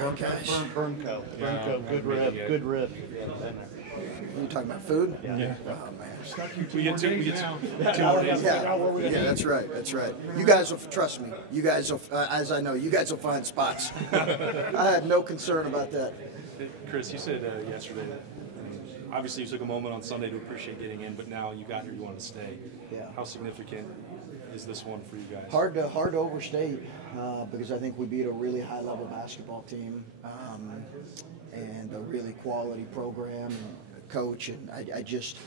right, guys. Burnco. Yeah, Good rib. Good rib. You talking about food? Yeah. Oh man. We get two more days. Yeah, that's right. That's right. You guys will trust me. You guys will, as I know, you guys will find spots. I have no concern about that. Chris, you said yesterday that obviously you took a moment on Sunday to appreciate getting in, but now you got here, you want to stay. Yeah. How significant is this one for you guys? Hard to overstate because I think we beat a really high level basketball team and a really quality program and coach, and I just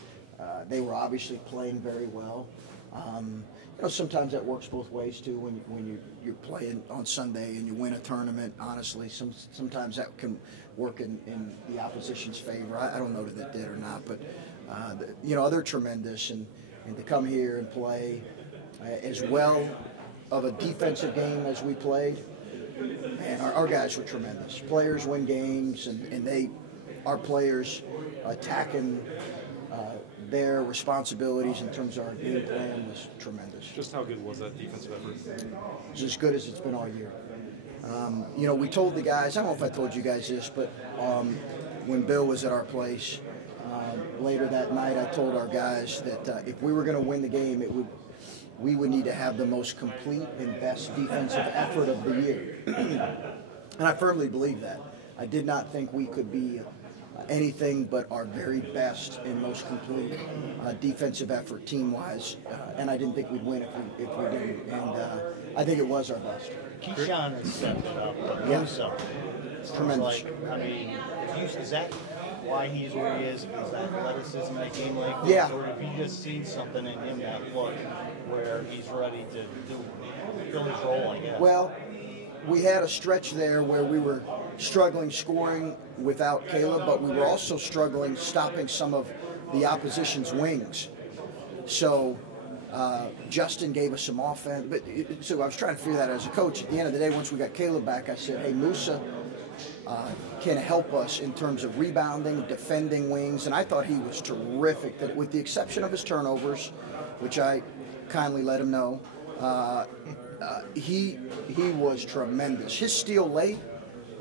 they were obviously playing very well. You know, sometimes that works both ways too. When you're playing on Sunday and you win a tournament, honestly, sometimes that can work in the opposition's favor. I don't know that it did or not, but you know, they're tremendous, and to come here and play as well of a defensive game as we played, and our guys were tremendous. Players win games, and our players attacking their responsibilities in terms of our game plan was tremendous. Just how good was that defensive effort? It's as good as it's been all year. You know, we told the guys, I don't know if I told you guys this, but when Bill was at our place later that night, I told our guys that if we were going to win the game, we would need to have the most complete and best defensive effort of the year. And I firmly believe that. I did not think we could be anything but our very best and most complete defensive effort team-wise, and I didn't think we'd win if we didn't, and I think it was our best. Keyshawn has stepped it up, but Yeah. Musa, Tremendous. like, I mean, is that why he's where he is? Is that athleticism in a game like this? Yeah. Or have you just seen something in him that look where he's ready to fill his role, I guess? Well, we had a stretch there where we were struggling scoring without Caleb, but we were also struggling stopping some of the opposition's wings. So Justin gave us some offense. But so I was trying to figure that out as a coach. At the end of the day, once we got Caleb back, I said, hey, Musa can help us in terms of rebounding, defending wings, and I thought he was terrific. That with the exception of his turnovers, which I kindly let him know, he was tremendous. His steal late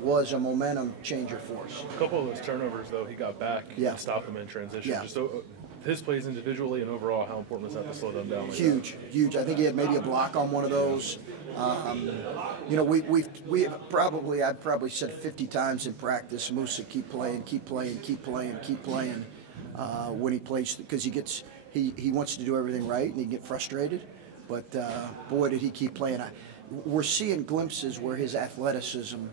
was a momentum changer for us. A couple of those turnovers, though, he got back and stopped them in transition. Yeah. Just so, his plays individually and overall, how important is that to slow them down? Like Huge, huge. I think he had maybe a block on one of those. You know, I've probably said 50 times in practice, Musa, keep playing, keep playing, keep playing, keep playing. When he plays, because he wants to do everything right and he get frustrated. But boy, did he keep playing. We're seeing glimpses where his athleticism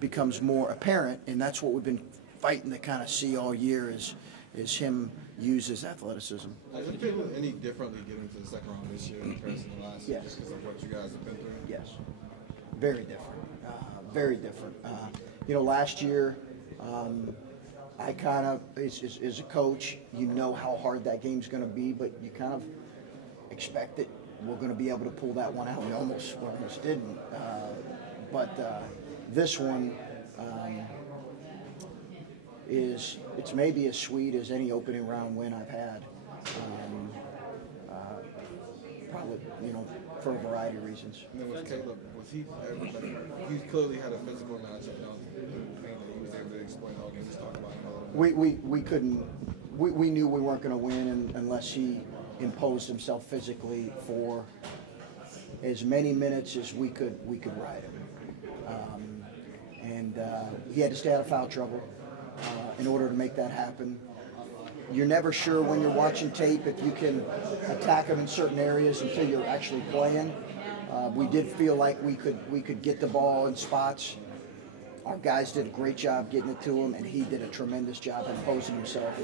becomes more apparent, and that's what we've been fighting to kind of see all year is him use his athleticism. Does it feel any differently getting to the second round this year in comparison to last year, just because of what you guys have been through? Yes, very different. Very different. You know, last year, I kind of, as a coach, you know how hard that game's going to be, but you kind of expect that we're going to be able to pull that one out. We almost didn't. But this one it's maybe as sweet as any opening round win I've had. Probably, you know, for a variety of reasons. And then with Caleb, was he clearly had a physical matchup, he was able to explain all games, talk about him a little bit. We couldn't. We knew we weren't going to win unless he imposed himself physically for as many minutes as we could ride him. And he had to stay out of foul trouble in order to make that happen. You're never sure when you're watching tape if you can attack him in certain areas until you're actually playing. We did feel like we could get the ball in spots. Our guys did a great job getting it to him, and he did a tremendous job imposing himself.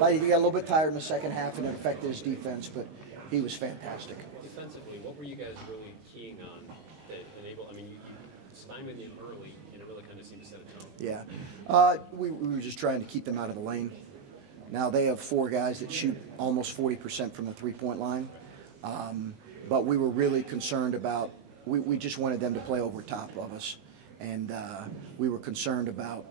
But he got a little bit tired in the second half, and it affected his defense, but he was fantastic. Defensively, what were you guys really keying on that enabled? I mean, you stymied him early, and it really kind of seemed to set a tone. Yeah, we were just trying to keep them out of the lane. Now they have 4 guys that shoot almost 40% from the three-point line, but we were really concerned about. We just wanted them to play over top of us. And we were concerned about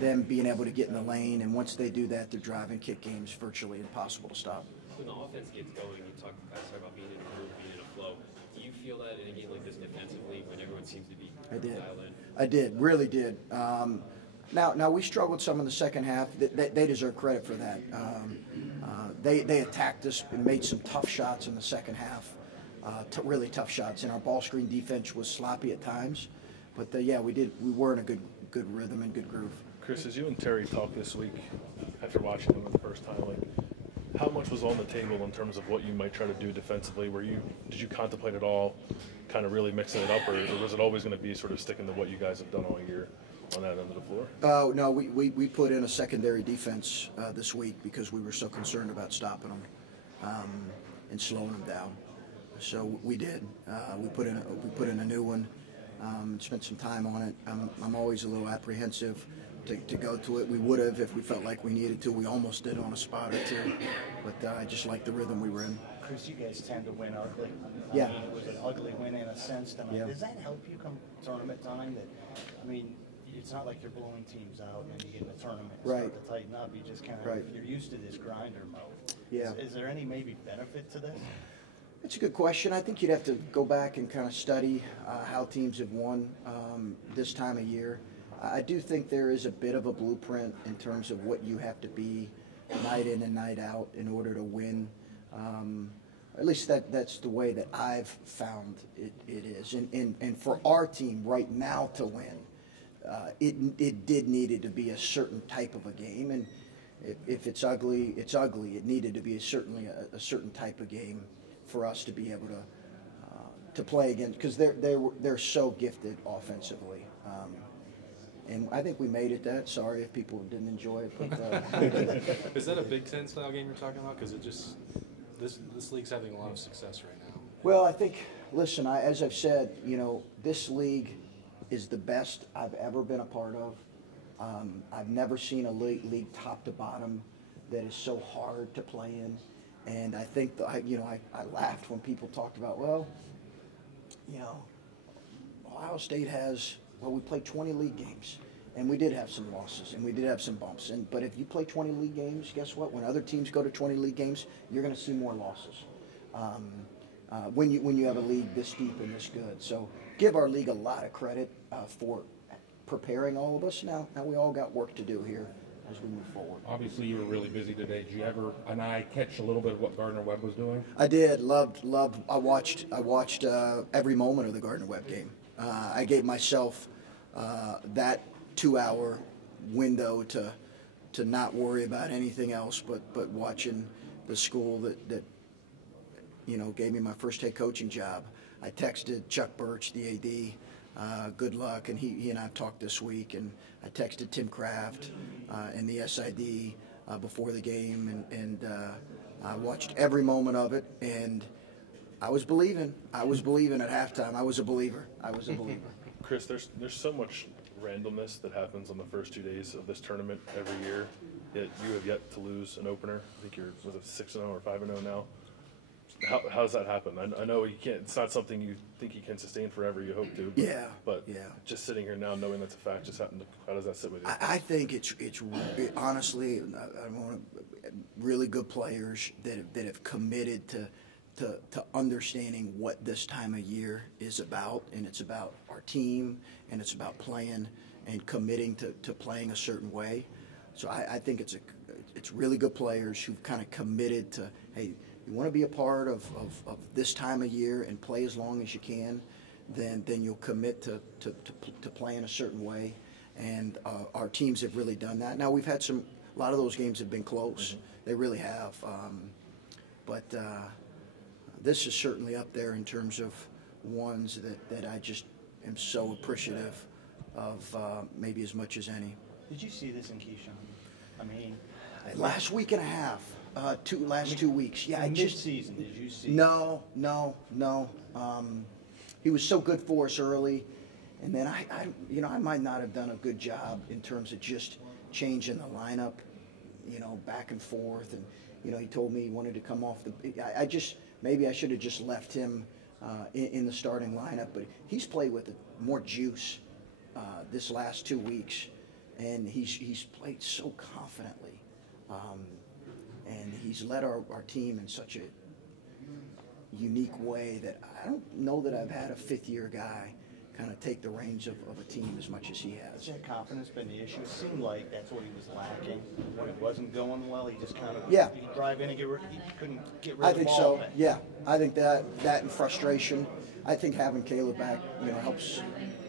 them being able to get in the lane, and once they do that, their drive and kick game is virtually impossible to stop. When the offense gets going, you guys talk about being in a groove, being in a flow. Do you feel that in a game like this defensively, when everyone seems to be I did. dialed in? I did, really did. Now we struggled some in the second half. They deserve credit for that. They attacked us and made some tough shots in the second half, really tough shots. And our ball screen defense was sloppy at times, but yeah, we were in a good rhythm and good groove. Chris, as you and Terry talked this week after watching them the first time, like, how much was on the table in terms of what you might try to do defensively? Did you contemplate it all, kind of really mixing it up, or was it always going to be sort of sticking to what you guys have done all year on that end of the floor? Oh, no, we put in a secondary defense this week because we were so concerned about stopping them and slowing them down. So we did. We put in a new one. Spent some time on it. I'm always a little apprehensive to go to it. We would have if we felt like we needed to. We almost did on a spot or two, but I just like the rhythm we were in. Chris, you guys tend to win ugly. Yeah. I mean, it was an ugly win in a sense tonight. Yeah. Does that help you come tournament time? It's not like you're blowing teams out and you get in the tournament and Right. start to tighten up. You just kind of, Right. you're used to this grinder mode. Yeah. Is there any maybe benefit to this? It's a good question. I think you'd have to go back and kind of study how teams have won this time of year. I do think there is a bit of a blueprint in terms of what you have to be night in and night out in order to win. At least that's the way that I've found it is. And for our team right now to win, it did needed to be a certain type of a game. And if it's ugly, it's ugly. It needed to be certainly a certain type of game for us to be able to play against, because they're so gifted offensively. And I think we made it that. Sorry if people didn't enjoy it. But, Is that a Big Ten style game you're talking about? Because this league's having a lot of success right now. well, I think, listen, as I've said, this league is the best I've ever been a part of. I've never seen a league top to bottom that is so hard to play in. And I think, I laughed when people talked about, Ohio State we played 20 league games, and we did have some losses, and we did have some bumps. But if you play 20 league games, guess what? When other teams go to 20 league games, you're going to see more losses. When you have a league this deep and this good, so give our league a lot of credit for preparing all of us. Now we all got work to do here as we move forward. Obviously, you were really busy today. Did you ever catch a little bit of what Gardner-Webb was doing? I did. Loved. I watched every moment of the Gardner-Webb game. I gave myself that 2-hour window to not worry about anything else but watching the school that gave me my first head coaching job. I texted Chuck Birch, the AD, good luck, and he and I have talked this week, and I texted Tim Kraft and the SID before the game, and I watched every moment of it, and I was believing. I was believing at halftime. I was a believer. Chris, there's so much randomness that happens on the first 2 days of this tournament every year. Yet you have yet to lose an opener. I think you're 6-0 or 5-0 now. How does that happen? I know you can't. It's not something you think you can sustain forever. You hope to. But just sitting here now, knowing that's a fact, just happened. How does that sit with you? I think it's honestly, really good players that have committed to understanding what this time of year is about, and it's about our team, and it's about playing and committing to playing a certain way. So I think it's really good players who've kind of committed to, hey, you want to be a part of this time of year and play as long as you can, then you'll commit to playing a certain way. And our teams have really done that. Now, we've had a lot of those games have been close. Mm-hmm. They really have. But this is certainly up there in terms of ones that I just am so appreciative of, maybe as much as any. Did you see this in Keyshawn? Last week and a half. 2 weeks. Yeah, mid-season, did you see? No. He was so good for us early, and then I might not have done a good job in terms of just changing the lineup, back and forth, and he told me he wanted to come off the. Maybe I should have just left him in the starting lineup, but he's played with more juice this last 2 weeks, and he's played so confidently. And he's led our team in such a unique way that I don't know that I've had a fifth-year guy kind of take the reins of a team as much as he Has has. that confidence been the issue? It seemed like that's what he was lacking when it wasn't going well. He just kind of he'd drive in and he couldn't get rid I of the think ball. so. Yeah, I think that and frustration. I think having Caleb back, helps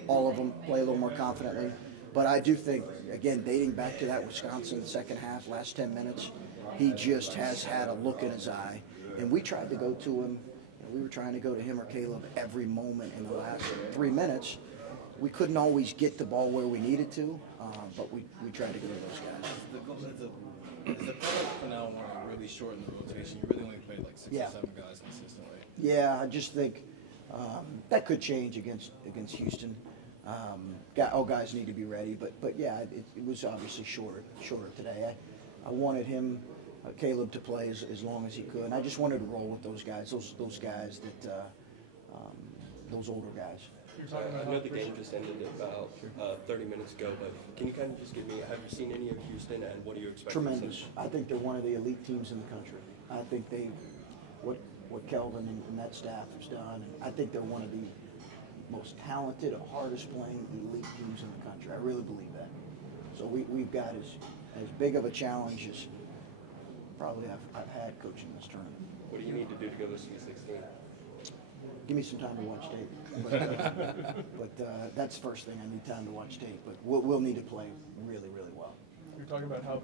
all of them play a little more confidently. But I do think, again, dating back to that Wisconsin second half, last 10 minutes, he just has had a look in his eye. And we tried to go to him. We were trying to go to him or Caleb every moment in the last 3 minutes. We couldn't always get the ball where we needed to, but we tried to go to those guys. Is the product from now on really shorten the rotation? You really only played like 6 or 7 guys consistently. Yeah, I just think that could change against Houston. Guys need to be ready, but yeah, it was obviously shorter today. I wanted him, Caleb, to play as long as he could, and I just wanted to roll with those guys, those guys that those older guys. I know the game just ended about 30 minutes ago, but can you kind of just give me, have you seen any of Houston and what do you expect? Tremendous. I think they're one of the elite teams in the country. I think what Kelvin and that staff has done, and I think they're one of the most talented, hardest playing elite teams in the country. I really believe that. So we've got as big of a challenge as probably I've had coaching this tournament. What do you need to do to go to Sweet 16? Give me some time to watch tape. But that's the first thing. I need time to watch tape. But we'll need to play really, really well. You're talking about how